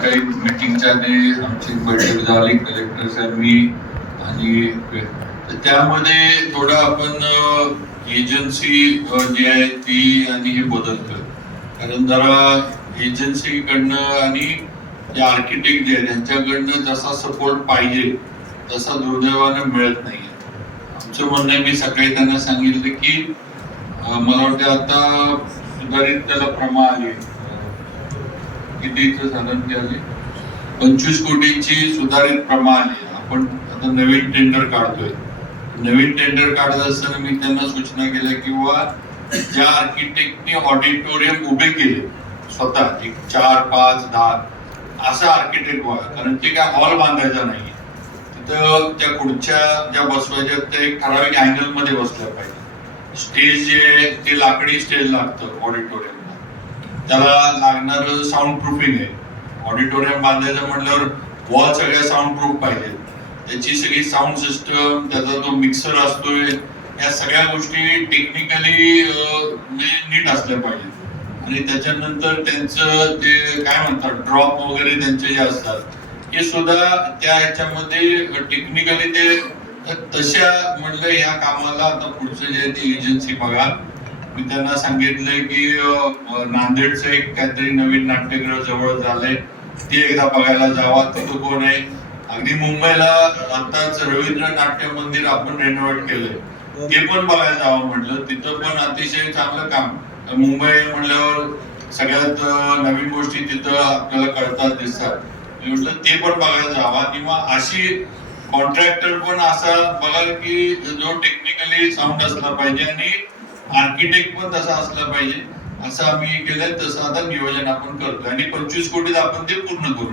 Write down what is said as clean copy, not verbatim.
काही मीटिंगच्या आधी आमची बैठक झाली कलेक्टर साहेब मी आणि त्यामध्ये थोडं आपण एजन्सी जी आहे ती आणि हे बदलतोय, कारण जरा एजन्सीकडनं आणि जे आर्किटेक्ट जे आहे त्यांच्याकडनं जसा सपोर्ट पाहिजे तसा दुर्दैवानं मिळत नाहीये. आमचं म्हणणं आहे, मी सकाळी त्यांना सांगितलं की मला वाटतं आता सुधारित त्याला प्रमा आली, कितीचं साधारण ते आले 25 कोटीची सुधारित प्रमा आली. आपण आता नवीन टेंडर काढतोय. नवीन टेंडर काढत असताना मी त्यांना सूचना केल्या किंवा ज्या आर्किटेक्टने ऑडिटोरियम उभे केले स्वतः एक 4, 5, 10 असा आर्किटेक्ट व्हा, कारण ते काय हॉल बांधायचा नाही, तिथं त्या खुर्च्या ज्या बसवायच्या त्या एक ठराविक अँगल मध्ये बसल्या पाहिजे. स्टेज जे ते लाकडी स्टेज लागतं ऑडिटोरियमला, त्याला लागणार साऊंड प्रूफिंग आहे. ऑडिटोरियम बांधायचं म्हटल्यावर वॉल सगळ्या साऊंड प्रूफ पाहिजे, त्याची सगळी साऊंड सिस्टम, त्याचा जो मिक्सर असतोय, या सगळ्या गोष्टी टेक्निकली नीट असल्या पाहिजेत. आणि त्याच्यानंतर त्यांचं ते काय म्हणतात ड्रॉप वगैरे त्यांचे जे असतात हे सुद्धा त्या ह्याच्यामध्ये टेक्निकली ते तशा म्हणलं या कामाला आता पुढचं जे ते एजन्सी बघा. मी त्यांना सांगितलंय की नांदेडचं एक काहीतरी नवीन नाट्यगृह जवळ झालंय, ते एकदा बघायला जावा. तिथं कोण आहे, अगदी मुंबईला आताच रवींद्र नाट्य मंदिर आपण रेनोव्हेट केलंय, ते पण बघायला जावं म्हटलं. तिथं पण अतिशय चांगलं काम. मुंबई म्हणल्यावर सगळ्यात नवीन गोष्टी तिथं आपल्याला कळतात दिसतात. म्हटलं ते पण बघायला जावा. किंवा अशी कॉन्ट्रॅक्टर पण असा बघा की जो टेक्निकली साऊंड असला पाहिजे आणि आर्किटेक्ट पण तसा असला पाहिजे, असं आम्ही केलंय. तसं आता नियोजन आपण करतोय आणि 25 कोटीत आपण ते पूर्ण करू.